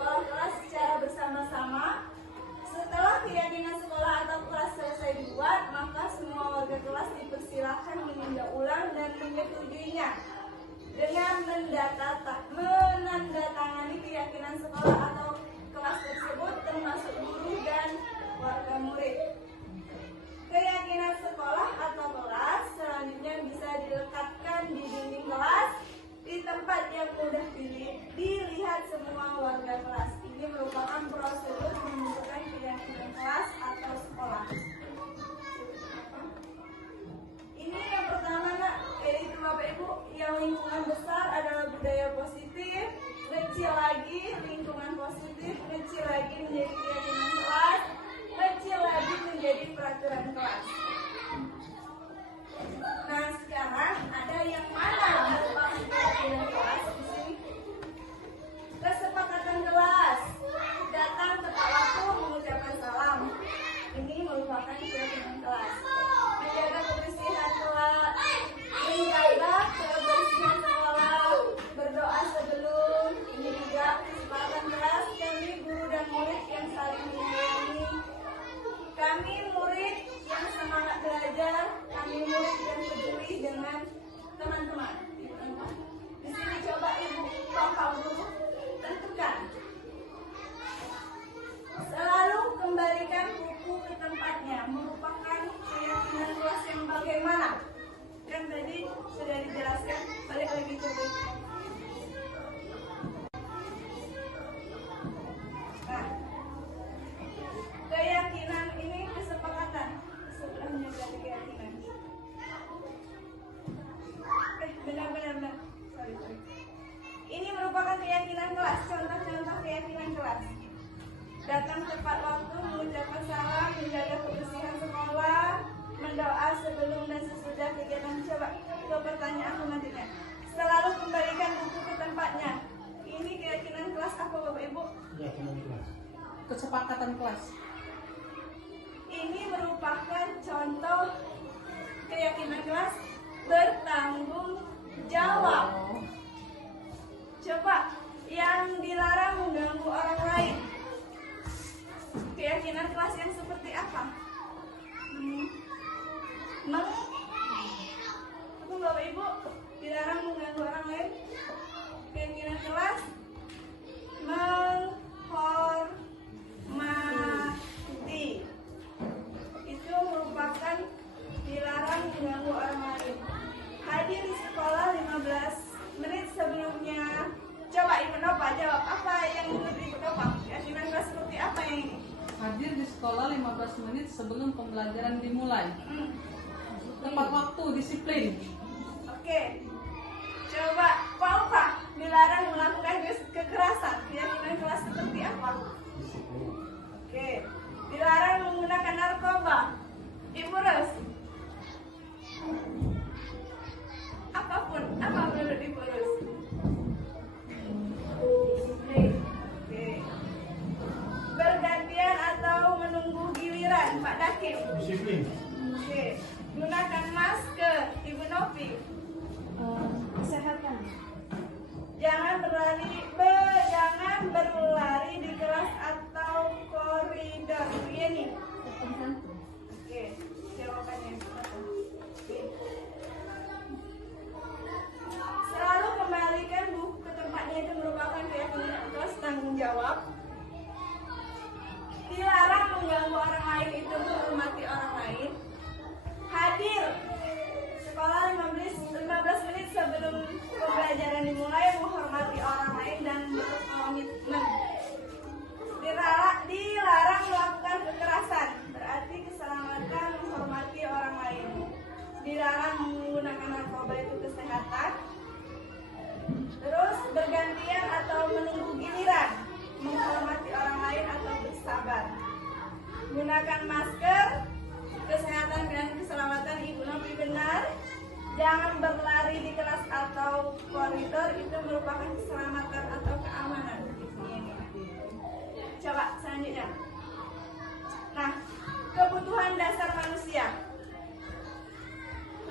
datang tepat waktu, mengucapkan salam, menjaga kebersihan sekolah, mendoa sebelum dan sesudah kegiatan. Coba ke pertanyaan selanjutnya. Selalu kembalikan buku ke tempatnya. Ini keyakinan kelas apa Bapak Ibu? Keyakinan kelas. Kesepakatan kelas. Ini merupakan contoh keyakinan kelas bertanggung jawab. Coba yang dilarang mengganggu orang lain. Keyakinan kelas yang seperti apa? Apa Bapak Ibu? Dilarang mengganggu orang lain. Keyakinan kelas menghormati. Itu merupakan dilarang mengganggu orang lain. Hadir di sekolah 15 menit sebelumnya. Coba Ibu Nova jawab, apa yang menurut Ibu Nova? Keyakinan kelas seperti apa yang ini? Hadir di sekolah 15 menit sebelum pembelajaran dimulai. Tepat waktu, disiplin. Oke. Coba Paupa dilarang melakukan kekerasan. Keyakinan kelas seperti apa? Oke. Dilarang menggunakan narkoba. Ibu Ros. Apapun, apa menurut Ibu Ros? Disiplin. Oke. Bergantian atau menunggu giliran, Pak Dakim. Disiplin. Oke. Gunakan masker, Ibu Novi. Kesehatan. Jangan berlari di kelas atau koridor. Ini. Oke, jawabannya. Oke. Selalu kembalikan buku ke tempatnya, itu merupakan keyakinan kelas tanggung jawab. Dilarang mengganggu orang lain, itu menghormati orang lain. Hadir sekolah 15 menit sebelum pembelajaran dimulai, menghormati orang lain dan berkomitmen. Dilarang melakukan kekerasan, berarti keselamatan, menghormati orang lain. Dilarang menggunakan narkoba, itu kesehatan. Terus bergantian atau menunggu giliran, menghormati orang lain atau bersabar. Gunakan masker, kesehatan dan keselamatan. Ibu Novi benar. Jangan berlari di kelas atau koridor, itu merupakan keselamatan atau keamanan. Ini. Coba selanjutnya. Nah, kebutuhan dasar manusia.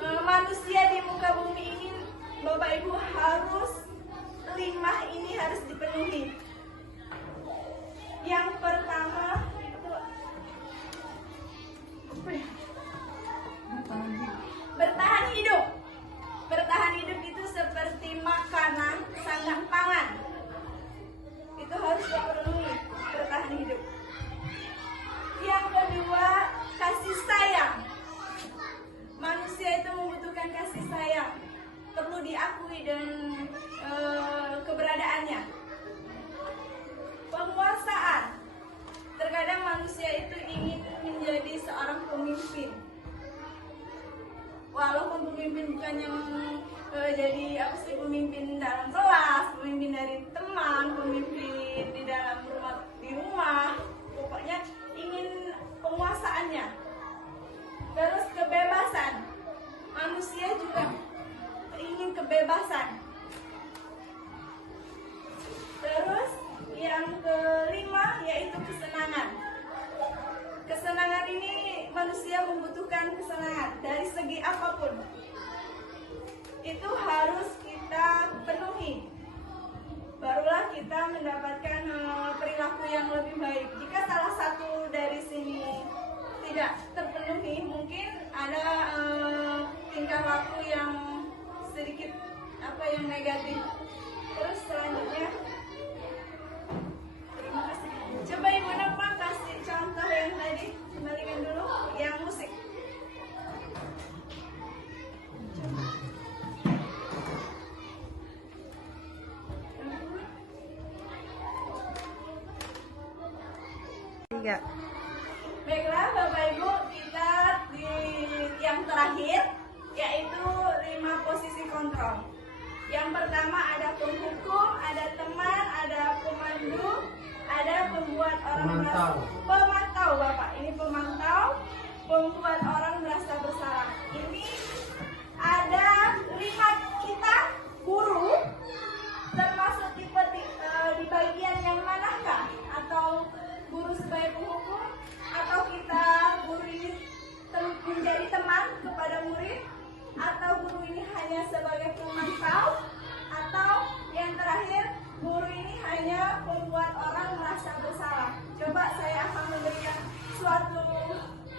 Manusia di muka bumi ini, Bapak Ibu, harus 5 ini harus dipenuhi. Yang pertama itu apa ya? Bertahan hidup. Bertahan hidup itu seperti makanan, sandang pangan. Itu harus dipenuhi, bertahan hidup. Yang kedua, kasih sayang. Manusia itu membutuhkan kasih sayang. Perlu diakui dan keberadaannya. Penguasaan. Terkadang manusia itu ingin menjadi seorang pemimpin. Walaupun pemimpin bukan yang jadi apa sih, pemimpin dalam kelas, pemimpin dari teman, pemimpin di dalam rumah, pokoknya ingin penguasaannya. Terus kebebasan, manusia juga ingin kebebasan. Terus yang kelima yaitu kesenangan. Kesenangan ini manusia membutuhkan kesenangan dari segi apapun. Itu harus kita penuhi. Barulah kita mendapatkan perilaku yang lebih baik. Jika salah satu dari sini tidak terpenuhi, mungkin ada tingkah laku yang sedikit yang negatif. Terus selanjutnya, terima kasih. Coba Ibu Nova kasih contoh yang tadi, kembalikan dulu yang musik. Tiga. Baiklah Bapak Ibu, kita di yang terakhir yaitu 5 posisi kontrol. Yang pertama ada penghukum, ada teman, ada pemandu, ada pembuat orang Pemantau. Pemantau Bapak, ini pemantau, membuat orang merasa bersalah. Ini ada 5 kita guru, termasuk di bagian yang manakah? Atau guru sebagai penghukum, atau kita guru ini menjadi teman kepada murid, atau guru ini hanya sebagai pemantau, atau yang terakhir guru ini hanya membuat orang merasa bersalah. Coba saya akan memberikan suatu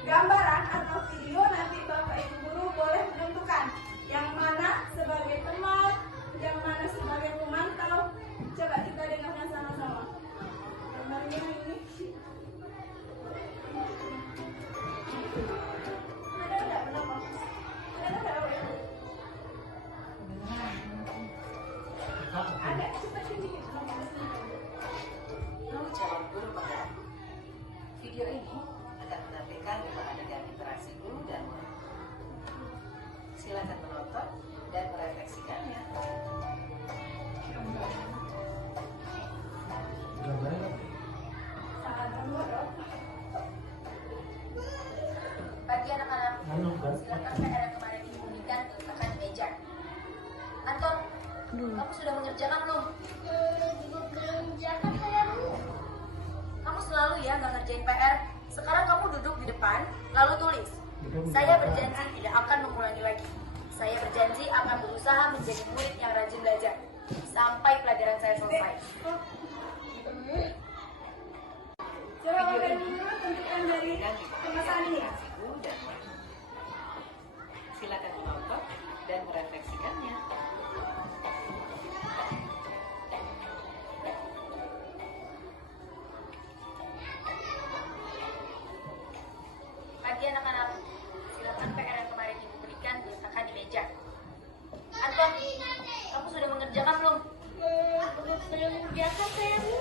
gambaran atau video, nanti Bapak Ibu guru boleh menentukan yang mana sebagai teman, yang mana sebagai pemantau. Coba kita dengarkan sama-sama. Gambarnya ini. Ada enggak kenapa? Ada enggak Bapak Ibu? Ada, cepat sedikit. Menurut calon guru penggerak, video ini akan menampilkan beberapa adegan interaksi guru dan murid. Silakan menonton dan merefleksikannya. Bagi anak-anak, silakan PR yang kemarin dibunyikan diletakkan di meja. Anton, kamu sudah mengerjakan belum? Mengerjakan saya belum. Kamu selalu ya nggak ngerjain PR. Sekarang kamu duduk di depan, lalu tulis. Saya berjanji tidak akan mengulangi lagi. Saya berjanji akan berusaha menjadi murid yang rajin belajar sampai pelajaran saya selesai. Coba Bapak Ibu guru tunjukkan dari kemasan ini. Silakan menonton dan merefleksikannya. Bagi anak-anak, silakan PR yang kemarin ibu berikan diletakkan di meja. Anton, kamu sudah mengerjakan belum? Belum mengerjakan saya, Bu.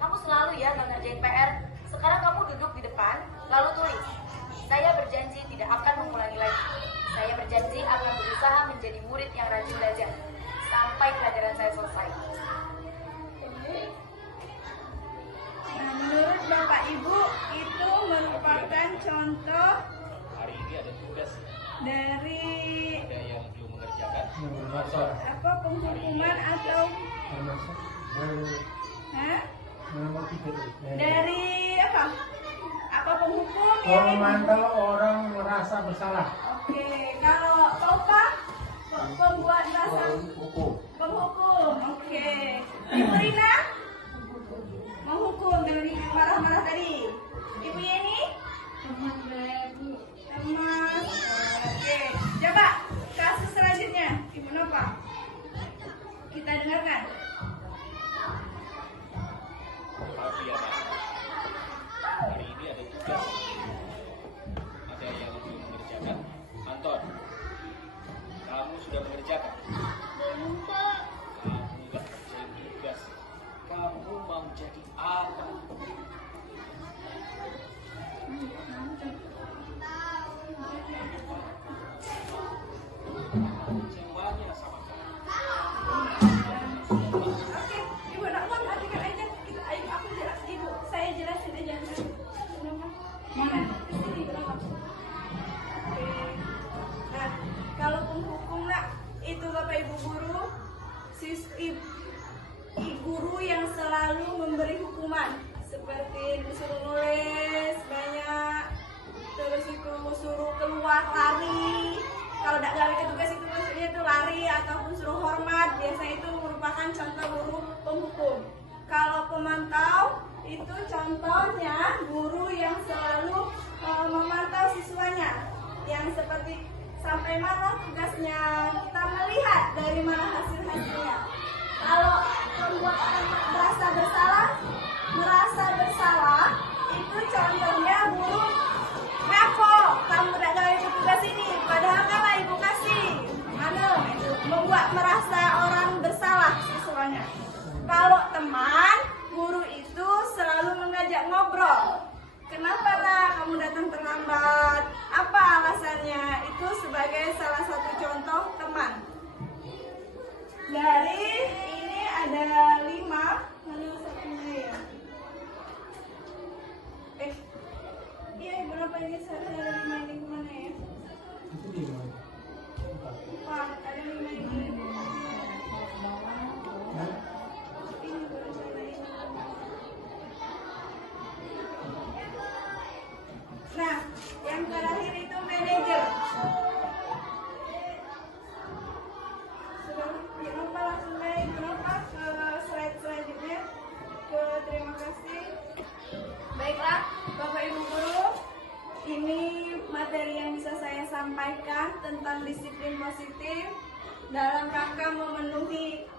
Kamu selalu ya nggak ngerjain PR. Sekarang kamu duduk di depan, lalu tulis. Saya berjanji tidak akan mengulangi lagi. Saya berjanji akan berusaha menjadi murid yang rajin belajar sampai pelajaran saya selesai. Nah, menurut Bapak Ibu itu merupakan contoh Hari ini ada tugas, dari ada yang belum mengerjakan. apa penghukuman atau Hah? Dari apa? Apa penghukum yang Memantau orang merasa bersalah. Oke, kalau Topa pembuat rasa penghukum. Oke. Ibu Rina menghukum dengan ibu marah-marah tadi. Ibu Yeni teman. Oke. Coba kasus selanjutnya Ibu Nova. Kita dengarkan. Maaf ya, Pak. Hari ini ada tugas, ada yang belum mengerjakan. Anton, kamu sudah mengerjakan? Belum, Pak. Kamu nggak kerjain tugas. Kamu mau jadi apa? Kecewanya sama kamu. Oke, Ibu nak mau perhatikan aja. Aku jelas, Ibu. Saya jelasin aja. Mana? Di sini berapa? Oke. Nah, kalau penghukum nak itu Bapak Ibu guru, guru yang selalu memberi hukuman, seperti disuruh nulis banyak, terus itu suruh keluar lari. Kalau tidak gawe ke tugas itu maksudnya itu lari ataupun suruh hormat, biasanya itu merupakan contoh guru penghukum. Kalau pemantau itu contohnya guru yang selalu memantau siswanya, yang seperti sampai mana tugasnya, kita melihat dari mana hasilnya. Kalau membuat orang merasa bersalah itu contohnya guru ngapo, kamu tidak gawe tugas ini, padahal kan ibu kasih. Membuat merasa orang bersalah siswanya. Kalau teman, guru itu selalu mengajak ngobrol. Kenapa nak kamu datang terlambat? Apa alasannya? Itu sebagai salah satu contoh teman. Dari ini ada 5. Mana satunya Yang terakhir itu manajer. Kenapa langsung naik? Kenapa ke slide selanjutnya? Ke terima kasih. Baiklah, Bapak Ibu Guru, ini materi yang bisa saya sampaikan tentang disiplin positif dalam rangka memenuhi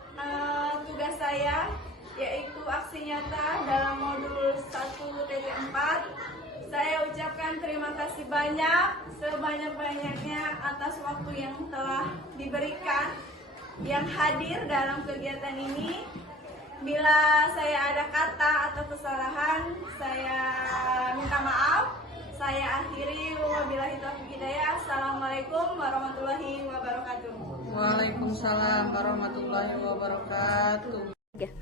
tugas saya, yaitu aksi nyata dalam modul 1.4. Saya ucapkan terima kasih banyak, sebanyak-banyaknya atas waktu yang telah diberikan, yang hadir dalam kegiatan ini. Bila saya ada kata atau kesalahan, saya minta maaf. Saya akhiri, wabillahi taufiq hidayah. Assalamualaikum warahmatullahi wabarakatuh. Waalaikumsalam warahmatullahi wabarakatuh. Waalaikumsalam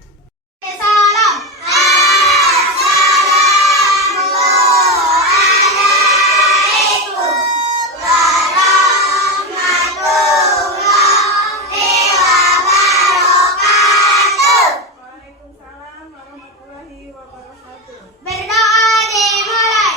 warahmatullahi wabarakatuh. Berdoa dimulai.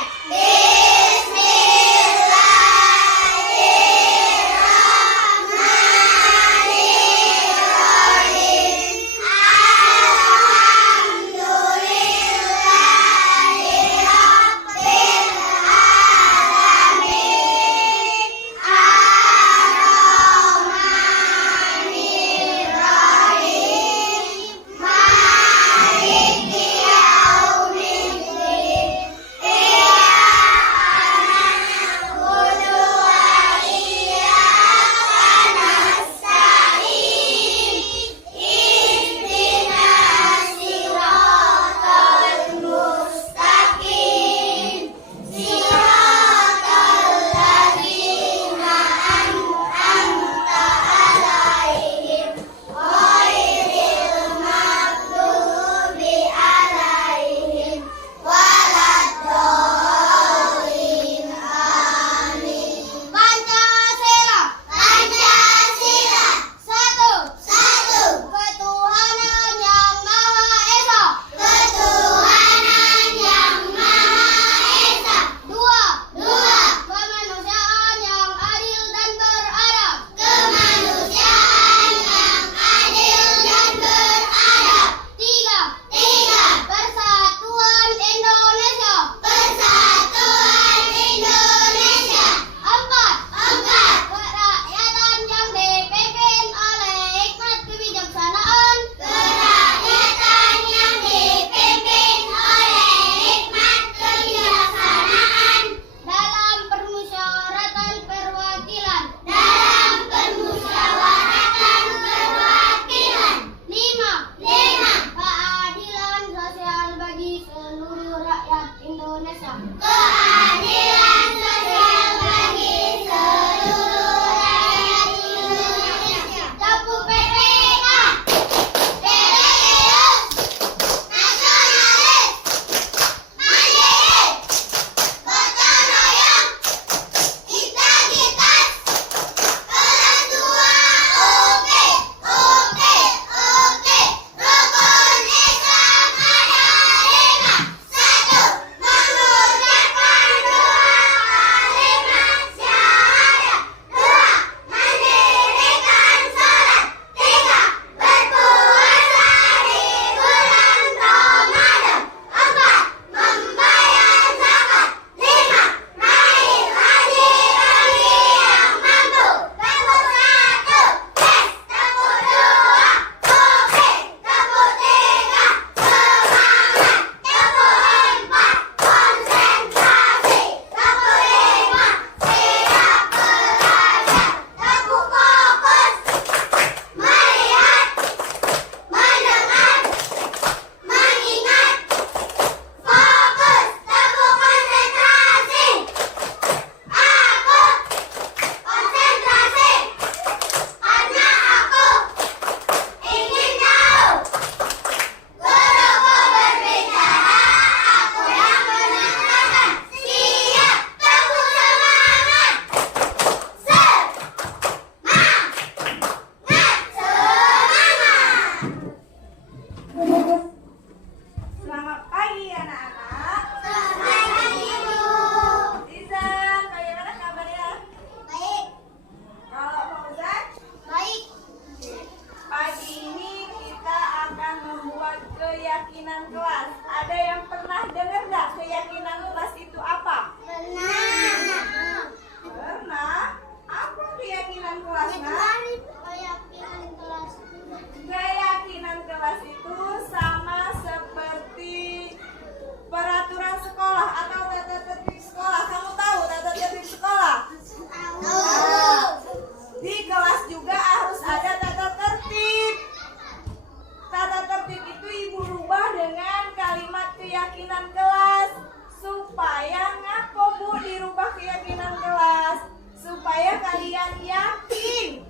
kalian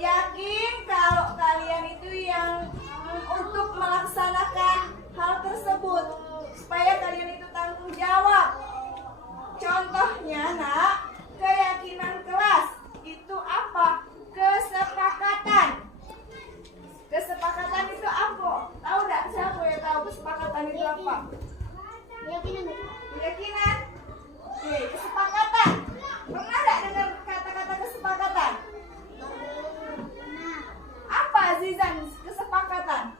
yakin kalau kalian itu yang untuk melaksanakan hal tersebut supaya kalian itu tanggung jawab. Contohnya nak, keyakinan kelas itu apa? Kesepakatan. Kesepakatan itu apa? Tahu enggak? Siapa yang tahu kesepakatan itu apa? Keyakinan. Oke, kesepakatan. Pernah enggak dengar kata-kata kesepakatan? Apa Zizan kesepakatan?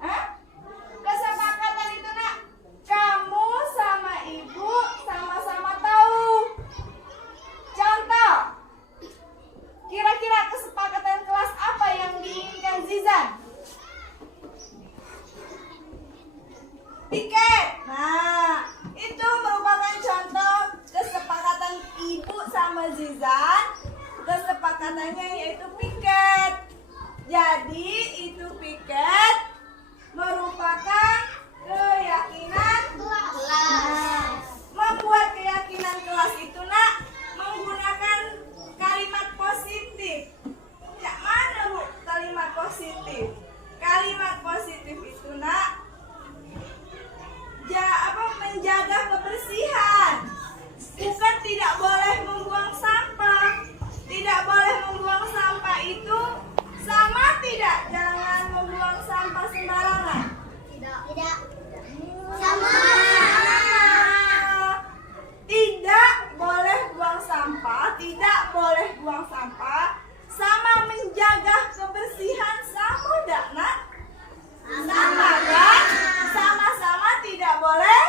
Hah? Kesepakatan itu nak, kamu sama ibu sama-sama tahu. Contoh, kira-kira kesepakatan kelas apa yang diinginkan Zizan? Piket. Nah, itu merupakan contoh kesepakatan ibu sama Zizan. Kesepakatannya yaitu piket. Jadi itu piket merupakan keyakinan kelas. Membuat keyakinan kelas itu nak menggunakan kalimat positif. Ya, mana Bu kalimat positif? Kalimat positif itu nak menjaga kebersihan. Bukan tidak boleh membuang sampah. Tidak boleh membuang sampah itu sama tidak? Jangan membuang sampah sembarangan. Tidak. Sama. Tidak boleh buang sampah, tidak boleh buang sampah. Sama menjaga kebersihan sama tidak nak? Sama kan? Sama-sama tidak boleh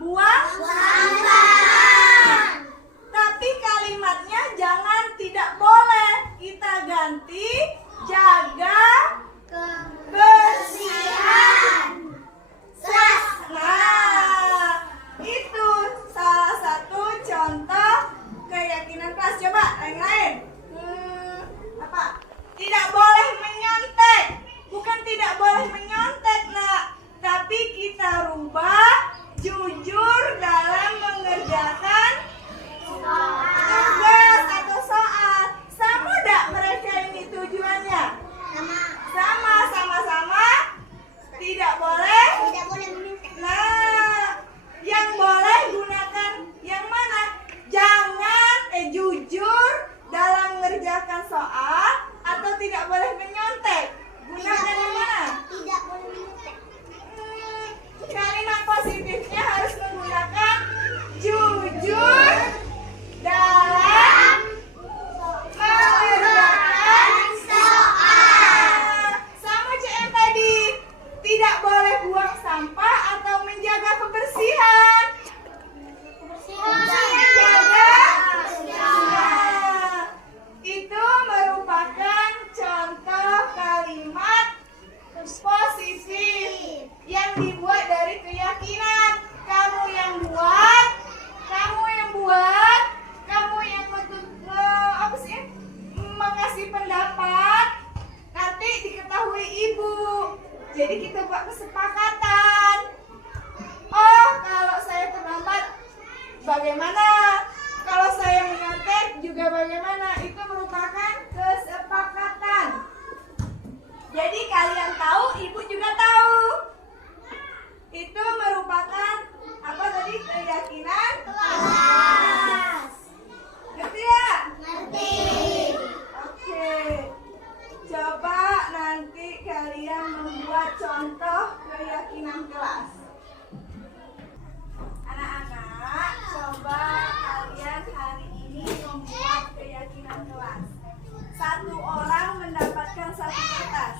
buang sampah. Tapi kalimatnya jangan tidak boleh. Kita ganti jaga kebersihan. Nah, itu salah satu contoh keyakinan kelas. Coba yang lain. Apa? Tidak boleh menyontek. Bukan tidak boleh menyontek nak, tapi kita rubah jujur dalam mengerjakan tugas atau soal. Sama enggak mereka ini tujuannya? Sama-sama tidak boleh. Nah, yang boleh gunakan yang mana? Jangan jujur dalam mengerjakan soal atau tidak boleh menyontek. Gunakan yang mana? Tidak boleh menyontek. Kalimat positifnya harus menggunakan jujur dalam mengerjakan soal. Sama CM tadi, tidak boleh buang sampah atau menjaga kebersihan. Menjaga kebersihan. Itu merupakan contoh kalimat positif yang dibuat dari keyakinan. Kamu yang buat, mengasih pendapat, nanti diketahui ibu. Jadi kita buat kesepakatan. Oh, kalau saya terlambat bagaimana? Kalau saya menyontek juga bagaimana? Itu merupakan kesepakatan. Jadi kalian tahu, ibu juga tahu. Itu merupakan apa tadi? Keyakinan kelas. Ngerti ya? Ngerti. Oke. Coba nanti kalian membuat contoh keyakinan kelas. Anak-anak, coba kalian hari ini membuat keyakinan kelas. Satu orang mendapatkan satu kertas.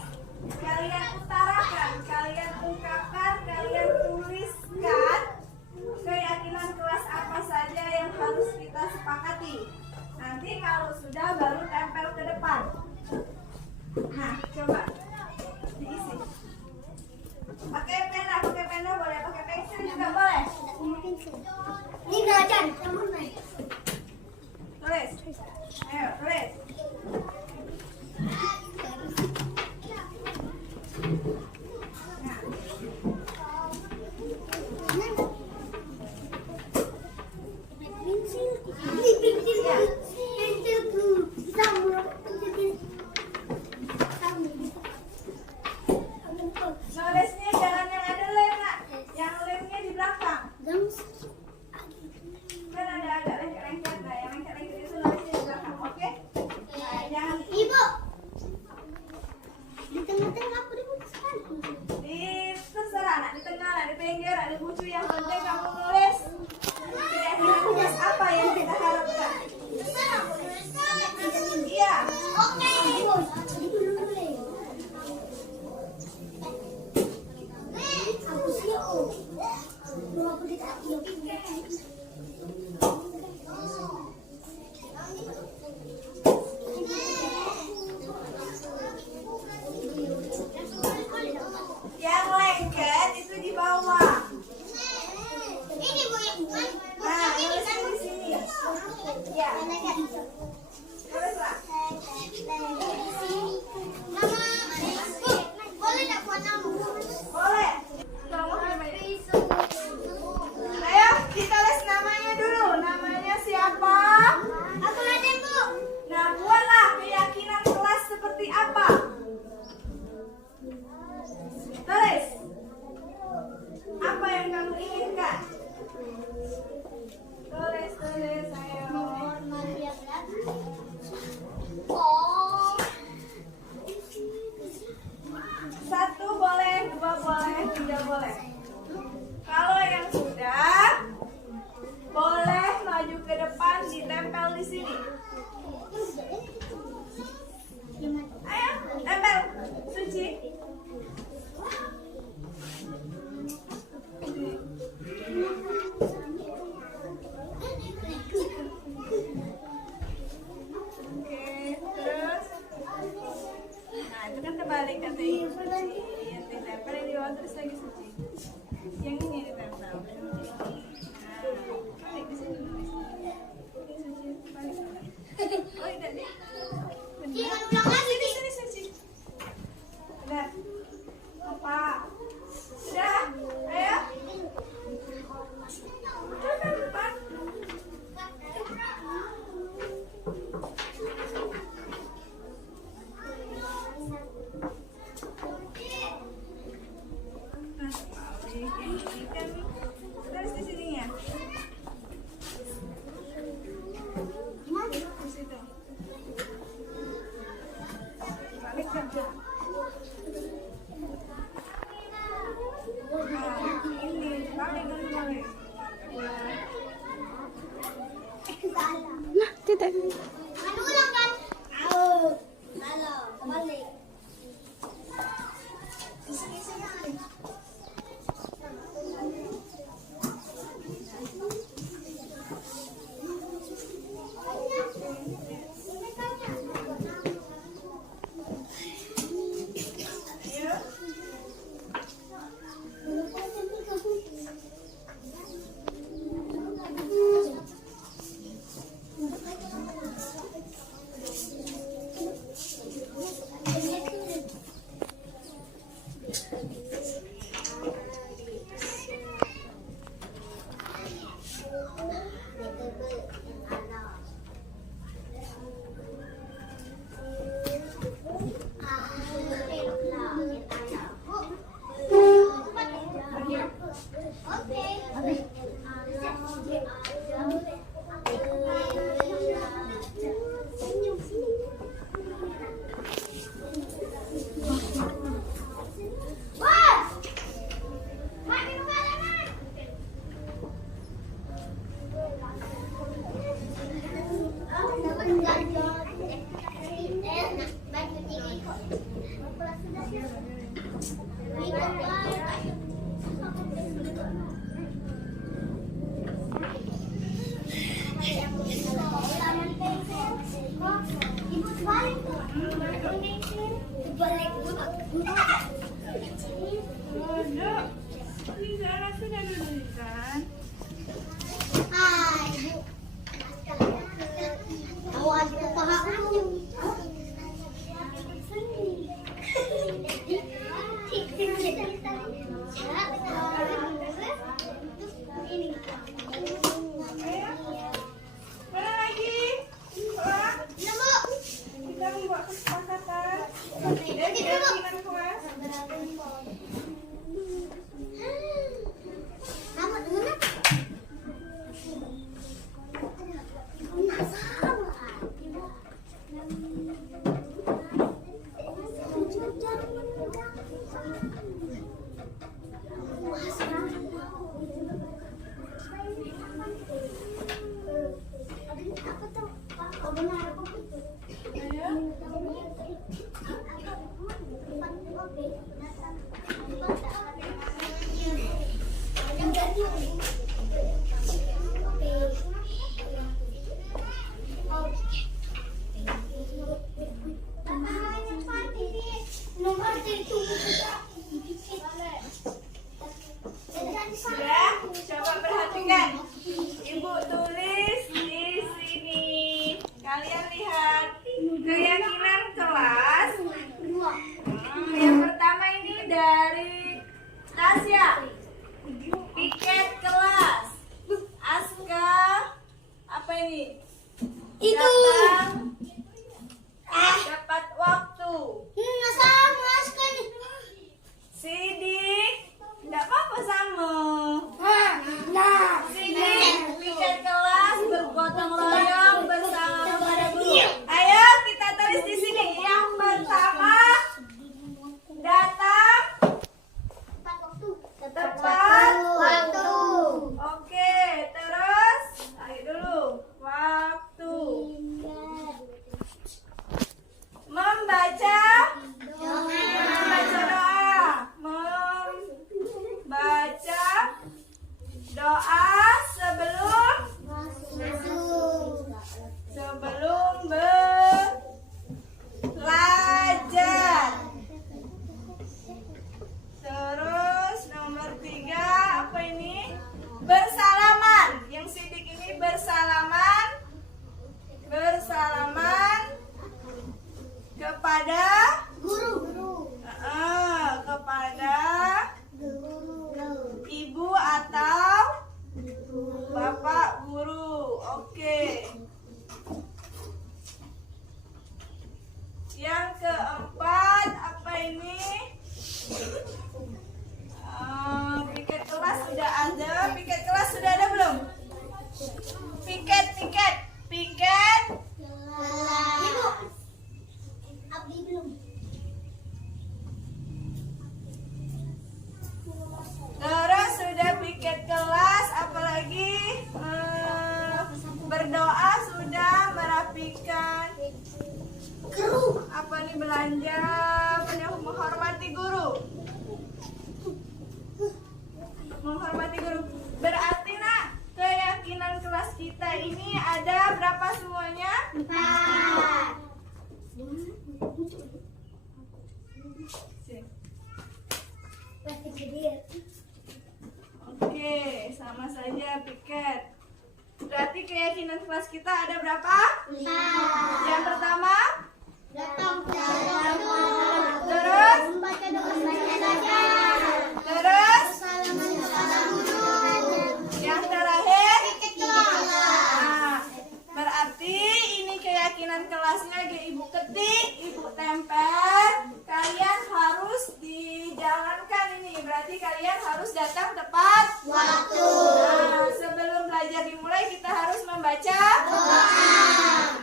Kalian utarakan, kalian ungkapkan, kalian tuliskan keyakinan kelas apa saja yang harus kita sepakati. Nanti kalau sudah baru tempel ke depan. Nah, coba diisi. Pakai pena boleh, pakai pensil juga boleh. Ini belajar, kamu naik. Tulis. Ayo, tulis. Ini pensil. Ya. pinggir ada buku yang penting kamu nulis. Kira-kira tugas apa yang kita harapkan? Iya. Oke. Aku siap. Aku tidak Yang lengket itu di bawah. ini Bu yang Nah, tulisnya di sini. Ya, tulislah. Mama, boleh tak buat nama? Boleh. Ayo, ditulis namanya dulu. Namanya siapa? Aku ada Bu. Nah, buatlah keyakinan kelas seperti apa. Tulis. Apa yang kamu inginkan? Tulis, ayo. Oh. Satu boleh, dua boleh, tiga boleh. Kalau yang sudah, boleh maju ke depan, ditempel di sini. Ayo, tempel. Suci. Oke, terus. Nah, itu kan terbalik kata ini Suci. Yang ditempel yang di bawah terus lagi Suci. Yang ini ditempel. Nah, balik di sini. Ini Suci, balik. Oh, tidak deh. Jangan ulang lagi. Sini, Suci. Udah. Apa? Sudah? Ayo. Udah kan depan. Nah, balik yang ini kan tulis di sininya. Di situ. Balik kerja. Nah, ini balik dulu balik. Anu ulang kan? Halo, balik. Sudah? Coba perhatikan. Ibu tulis di sini. Kalian lihat keyakinan kelas. Yang pertama ini dari Tasya. Piket kelas. Aska. Apa ini? Itu. Datang tepat waktu. Nggak sama sekali. Sidik. Enggak apa-apa sama. Nah. Sidik. Piket kelas bergotong royong bersama kepada guru. Ayo kita tulis di sini. Yang pertama datang tepat waktu. Oke, terus ayo dulu waktu. Membaca doa. Membaca doa sebelum belajar. Terus nomor 3 apa ini? Bersalaman. Yang sidik ini bersalaman kepada kepada ibu atau bapak guru. Oke. Yang keempat apa ini? Piket kelas sudah ada. Piket kelas sudah ada belum? Piket. Ibu. Abdi belum. Terus sudah piket kelas, apalagi berdoa sudah, merapikan apa nih, belanja, menghormati guru. Berarti nak, keyakinan kelas kita ini ada berapa semuanya? 4. Oke, sama saja piket. Berarti keyakinan kelas kita ada berapa? 4. Yang pertama, Datang terus, membaca doa saja. terus, Salaman kepada guru. yang terakhir. Piket kelas. Nah, berarti ini keyakinan kelasnya ibu ketik, ibu tempel. Kalian harus dijalankan ini. Berarti kalian harus datang tepat Waktu. Nah, sebelum belajar dimulai kita harus membaca Doa.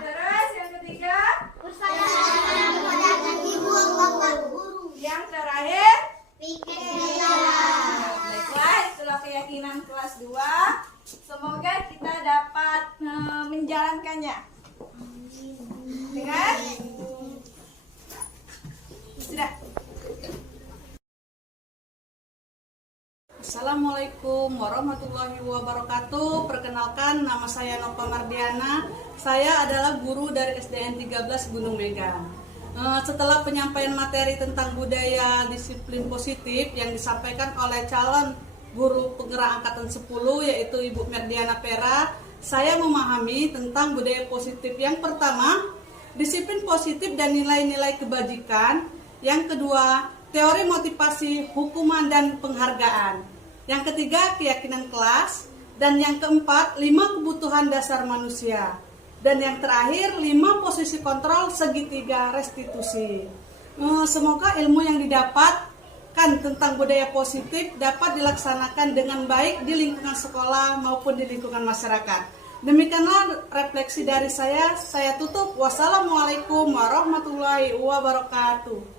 Terus yang ketiga, Bersalaman kepada ibu bapak guru. yang terakhir. Piket kelas. Baiklah, itulah keyakinan kelas 2. Semoga kita dapat menjalankannya. Dengan sudah. Assalamualaikum warahmatullahi wabarakatuh. Perkenalkan, nama saya Nova Mardiana. Saya adalah guru dari SDN 13 Gunung Megang. Setelah penyampaian materi tentang budaya disiplin positif yang disampaikan oleh calon guru penggerak angkatan 10 yaitu Ibu Mardiana Pera, saya memahami tentang budaya positif. Yang pertama, disiplin positif dan nilai-nilai kebajikan. Yang kedua, teori motivasi, hukuman dan penghargaan. Yang ketiga, keyakinan kelas. Dan yang keempat, 5 kebutuhan dasar manusia. Dan yang terakhir, 5 posisi kontrol segitiga restitusi. Semoga ilmu yang didapatkan tentang budaya positif dapat dilaksanakan dengan baik di lingkungan sekolah maupun di lingkungan masyarakat. Demikianlah refleksi dari saya tutup. Wassalamualaikum warahmatullahi wabarakatuh.